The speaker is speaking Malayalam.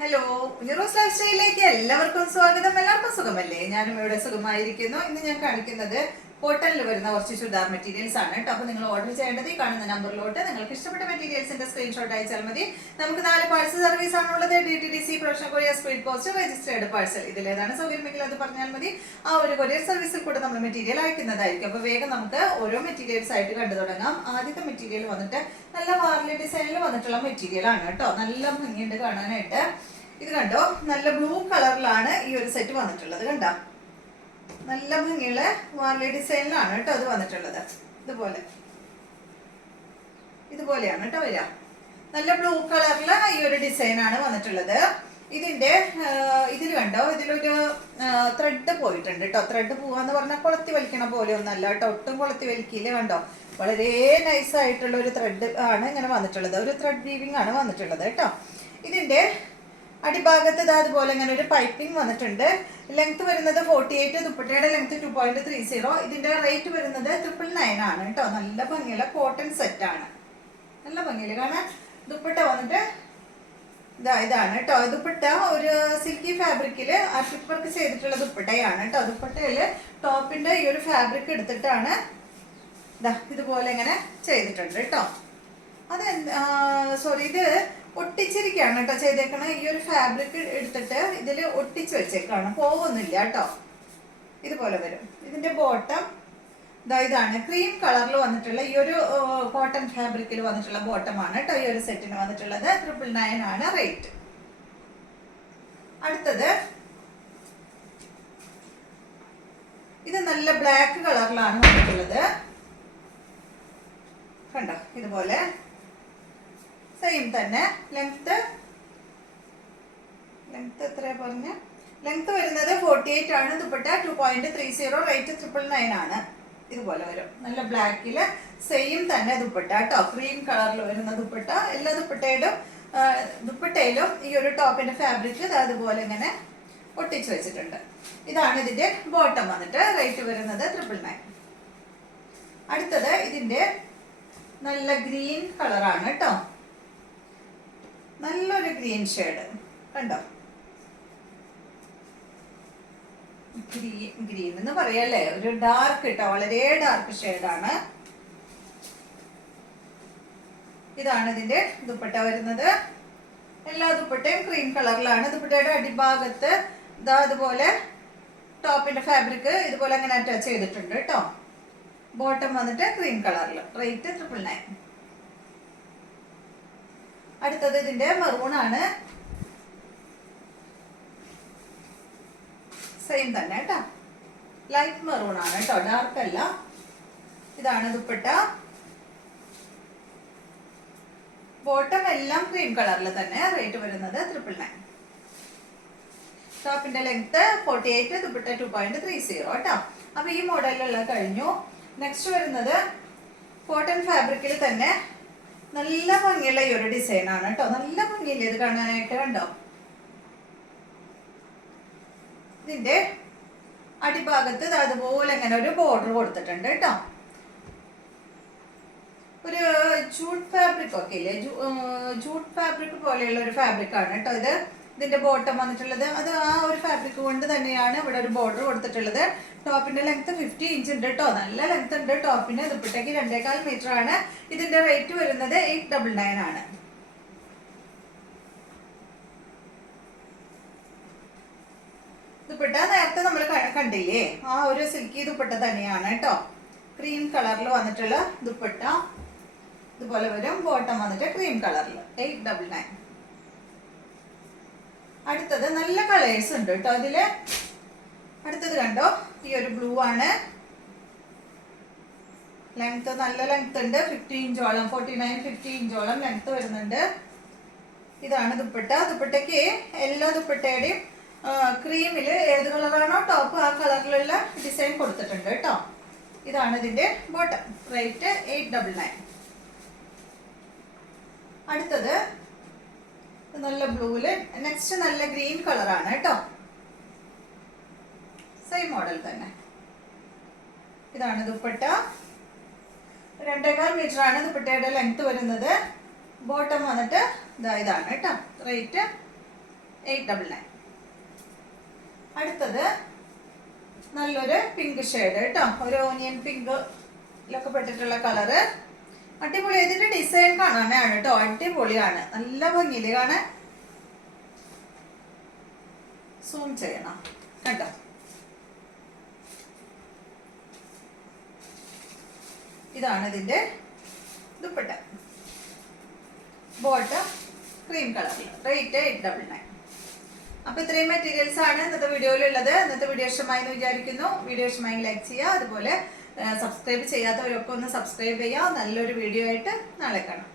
ഹലോ, ഉഞ്ഞറോസ് ലൈഫ് സ്റ്റൈലിലേക്ക് എല്ലാവർക്കും സ്വാഗതം. എല്ലാവർക്കും സുഖമല്ലേ? ഞാനും ഇവിടെ സുഖമായിരിക്കുന്നു. ഇന്ന് ഞാൻ കാണിക്കുന്നത് കോട്ടണിൽ വരുന്ന കുറച്ച് ചുരിദാർ മെറ്റീരിയൽസ് ആണ് കേട്ടോ. അപ്പോൾ നിങ്ങൾ ഓർഡർ ചെയ്യേണ്ടത് ഈ കാണുന്ന നമ്പറിലോട്ട് നിങ്ങൾക്ക് ഇഷ്ടപ്പെട്ട മെറ്റീരിയൽസിന്റെ സ്ക്രീൻഷോട്ട് അയച്ചാൽ മതി. നമുക്ക് 4 പാഴ്സൽ സർവീസ് ആണുള്ളത്. DTDC, professional courier, speed post, registered parcel. ഇതിലേതാണ് സൗകര്യമെങ്കിൽ അത് പറഞ്ഞാൽ മതി. ആ ഒരു കൊറിയർ സർവീസിൽ കൂടെ നമ്മൾ മെറ്റീരിയൽ അയക്കുന്നതായിരിക്കും. അപ്പോൾ വേഗം നമുക്ക് ഓരോ മെറ്റീരിയൽസ് ആയിട്ട് കണ്ടു തുടങ്ങാം. ആദ്യത്തെ മെറ്റീരിയൽ വന്നിട്ട് നല്ല വാർലി ഡിസൈനിൽ വന്നിട്ടുള്ള മെറ്റീരിയൽ ആണ് കേട്ടോ. നല്ല ഭംഗിയുണ്ട് കാണാനായിട്ട്. ഇത് കണ്ടോ, നല്ല ബ്ലൂ കളറിലാണ് ഈ ഒരു സെറ്റ് വന്നിട്ടുള്ളത്. കണ്ടോ, നല്ല ഭംഗിയുള്ള വാർലി ഡിസൈനിലാണ് കേട്ടോ അത് വന്നിട്ടുള്ളത്. ഇതുപോലെയാണ് കേട്ടോ വരിക. നല്ല ബ്ലൂ കളറില് ഈ ഒരു ഡിസൈൻ ആണ് വന്നിട്ടുള്ളത്. ഇതിൽ കണ്ടോ, ഇതിലൊരു ത്രെഡ് പോയിട്ടുണ്ട് കേട്ടോ. ത്രെഡ് പോവാന്ന് പറഞ്ഞാൽ കൊളുത്തി വലിക്കണ പോലെ ഒന്നല്ല കേട്ടോ, ഒട്ടും കൊളുത്തി വലിക്കില്ല. കണ്ടോ, വളരെ നൈസ് ആയിട്ടുള്ള ഒരു ത്രെഡ് ആണ് ഇങ്ങനെ വന്നിട്ടുള്ളത്. ഒരു ത്രെഡ് വീവിംഗ് ആണ് വന്നിട്ടുള്ളത് കേട്ടോ. ഇതിന്റെ അടിഭാഗത്ത് അതുപോലെ ഇങ്ങനെ ഒരു പൈപ്പിംഗ് വന്നിട്ടുണ്ട്. ലെങ്ത് വരുന്നത് 48, ദുപ്പട്ടയുടെ ലെങ്ത് 2.30. ഇതിന്റെ റേറ്റ് വരുന്നത് 999 ആണ് കേട്ടോ. നല്ല ഭംഗിയുള്ള കോട്ടൺ സെറ്റ് ആണ്. നല്ല ഭംഗിയില് കാണാൻ. ദുപ്പട്ട വന്നിട്ട് ഇതാണ് കേട്ടോ. ദുപ്പട്ട ഒരു സിൽക്കി ഫാബ്രിക്കില് ആർട്ടിക് വർക്ക് ചെയ്തിട്ടുള്ള ദുപ്പട്ടയാണ് കേട്ടോ. ദുപ്പട്ടയില് ടോപ്പിന്റെ ഈ ഒരു ഫാബ്രിക് എടുത്തിട്ടാണ് ഇതുപോലെ ഇങ്ങനെ ചെയ്തിട്ടുണ്ട് കേട്ടോ. ഇത് ഒട്ടിച്ചിരിക്കുകയാണ് കേട്ടോ ചെയ്തേക്കണ. ഈ ഒരു ഫാബ്രിക് എടുത്തിട്ട് ഇതിൽ ഒട്ടിച്ച് വെച്ചേക്കാണ്, പോവൊന്നുമില്ല കേട്ടോ. ഇതുപോലെ വരും. ഇതിന്റെ ബോട്ടം ഇതാണ് ക്രീം കളറിൽ വന്നിട്ടുള്ള ഈ ഒരു കോട്ടൺ ഫാബ്രിക്കിൽ വന്നിട്ടുള്ള ബോട്ടമാണ് കേട്ടോ ഈ ഒരു സെറ്റിന് വന്നിട്ടുള്ളത്. 999 ആണ് റേറ്റ്. അടുത്തത് ഇത് നല്ല ബ്ലാക്ക് കളറിലാണ് വന്നിട്ടുള്ളത്. കണ്ടോ, ഇതുപോലെ സെയിം തന്നെ. ലെങ്ത് എത്രയാ പറഞ്ഞ? ലെങ്ത് വരുന്നത് 48 ആണ്. ദുപ്പട്ട 2.30, റേറ്റ് 999 ആണ്. ഇതുപോലെ വരും. നല്ല ബ്ലാക്കില് സെയിം തന്നെ ദുപ്പട്ട കേട്ടോ. ക്രീം കളറിൽ വരുന്ന ദുപ്പട്ട. എല്ലാ ദുപ്പട്ടയിലും ഈ ഒരു ടോപ്പിന്റെ ഫാബ്രിക് അതുപോലെ ഇങ്ങനെ ഒട്ടിച്ചു വെച്ചിട്ടുണ്ട്. ഇതാണ് ഇതിന്റെ ബോട്ടം വന്നിട്ട്. റേറ്റ് വരുന്നത് 999. അടുത്തത് ഇതിന്റെ നല്ല ഗ്രീൻ കളറാണ് കേട്ടോ. നല്ലൊരു ഗ്രീൻ ഷെയ്ഡ് കണ്ടോ. ഗ്രീൻ എന്ന് പറയല്ലേ, ഒരു ഡാർക്ക് കേട്ടോ, വളരെ ഡാർക്ക് ഷെയ്ഡാണ്. ഇതാണ് ഇതിന്റെ ദുപ്പട്ട വരുന്നത്. എല്ലാ ദുപ്പട്ടയും ക്രീം കളറിലാണ്. ദുപ്പട്ടയുടെ അടിഭാഗത്ത് അതുപോലെ ടോപ്പിന്റെ ഫാബ്രിക് ഇതുപോലെ അങ്ങനെ അറ്റാച്ച് ചെയ്തിട്ടുണ്ട് കേട്ടോ. ബോട്ടം വന്നിട്ട് ക്രീം കളറിൽ. റേറ്റ് 999. അടുത്തത് ഇതിന്റെ മെറൂൺ ആണ്. സെയിം തന്നെ കേട്ടോ. ലൈറ്റ് മെറൂൺ ആണ് കേട്ടോ, ഡാർക്ക് അല്ല. ഇതാണ് ദുപ്പട്ട. ബോട്ടം എല്ലാം ക്രീം കളറിൽ തന്നെ. റേറ്റ് വരുന്നത് 999. ടോപ്പിന്റെ ലെങ്ത് 48, ദുപ്പട്ട 2.30 കേട്ടോ. അപ്പൊ ഈ മോഡലിലുള്ള കഴിഞ്ഞു. നെക്സ്റ്റ് വരുന്നത് കോട്ടൺ ഫാബ്രിക്കിൽ തന്നെ നല്ല ഭംഗിയുള്ള ഈ ഒരു ഡിസൈൻ ആണ് കേട്ടോ. നല്ല ഭംഗിയില്ലേ ഇത് കാണാനായിട്ട്. കണ്ടോ, ഇതിന്റെ അടിഭാഗത്ത് അതുപോലെ ഇങ്ങനെ ഒരു ബോർഡർ കൊടുത്തിട്ടുണ്ട് കേട്ടോ. ഒരു ജൂട്ട് ഫാബ്രിക് ഒക്കെ ഇല്ലേ, ജൂട്ട് ഫാബ്രിക് പോലെയുള്ള ഒരു ഫാബ്രിക് ആണ് കേട്ടോ ഇത്. ഇതിന്റെ ബോട്ടം വന്നിട്ടുള്ളത് അത് ആ ഒരു ഫാബ്രിക് കൊണ്ട് തന്നെയാണ് ഇവിടെ ഒരു ബോർഡർ കൊടുത്തിട്ടുള്ളത്. ടോപ്പിന്റെ ലെങ്ത് 50 ഇഞ്ച് ഉണ്ട് കേട്ടോ. നല്ല ലെങ്ത് ഉണ്ട് ടോപ്പിന്. ദുപ്പട്ടയ്ക്ക് 2.25 മീറ്റർ ആണ്. ഇതിന്റെ റേറ്റ് വരുന്നത് 899 ആണ്. ദുപ്പട്ട നേരത്തെ നമ്മൾ കണ്ടില്ലേ, ആ ഒരു സിൽക്കി ദുപ്പട്ട തന്നെയാണ് കേട്ടോ. ക്രീം കളറിൽ വന്നിട്ടുള്ള ദുപ്പട്ട ഇതുപോലെ വരും. ബോട്ടം വന്നിട്ട് ക്രീം കളറിൽ. 899. അടുത്തത് നല്ല കളേഴ്സ് ഉണ്ട് കേട്ടോ ഇതില്. അടുത്തത് കണ്ടോ, ഈ ഒരു ബ്ലൂ ആണ്. ലെങ്ത് നല്ല ലെങ്ത് ഉണ്ട്. 50 ഇഞ്ചോളം 49-50 ഇഞ്ചോളം ലെങ്ത് വരുന്നുണ്ട്. ഇതാണ് ദുപ്പട്ട. ദുപ്പട്ടയ്ക്ക് എല്ലാ ദുപ്പട്ടയുടെയും ക്രീമില് ഏത് കളറാണോ ടോപ്പ് ആ കളറിലുള്ള ഡിസൈൻ കൊടുത്തിട്ടുണ്ട് കേട്ടോ. ഇതാണ് ഇതിന്റെ ബോട്ടം. റേറ്റ് 899. അടുത്തത് നല്ല ബ്ലൂല്. നെക്സ്റ്റ് നല്ല ഗ്രീൻ കളറാണ് കേട്ടോ. സെയിം മോഡൽ തന്നെ. ഇതാണ് ദുപ്പട്ട. 2.25 മീറ്റർ ആണ് ദുപ്പട്ടയുടെ ലെങ്ത് വരുന്നത്. ബോട്ടം വന്നിട്ട് ഇതാണ് കേട്ടോ. റേറ്റ് 899. അടുത്തത് നല്ലൊരു പിങ്ക് ഷെയ്ഡ് കേട്ടോ, ഒരു ഓനിയൻ പിങ്കിലൊക്കെ പെട്ടിട്ടുള്ള കളറ്. അടിപൊളി. ഇതിന്റെ ഡിസൈൻ കാണാനാണ് കേട്ടോ, അടിപൊളിയാണ്, നല്ല ഭംഗിയില് കാണാൻ. സൂം ചെയ്യണം കേട്ടോ. ഇതാണ് ഇതിന്റെ ദുപ്പട്ട. ബോട്ടം ക്രീം കളറിൽ. റേറ്റ് 899. അപ്പൊ ഇത്രയും മെറ്റീരിയൽസ് ആണ് ഇന്നത്തെ വീഡിയോയിലുള്ളത്. ഇന്നത്തെ വീഡിയോ ഇഷ്ടമായി എന്ന് വിചാരിക്കുന്നു. വീഡിയോ ഇഷ്ടമായി ലൈക്ക് ചെയ്യുക, അതുപോലെ സബ്സ്ക്രൈബ് ചെയ്യാത്തവരൊക്കെ ഒന്ന് സബ്സ്ക്രൈബ് ചെയ്യുക. നല്ലൊരു വീഡിയോ ആയിട്ട് നാളെ കാണാം.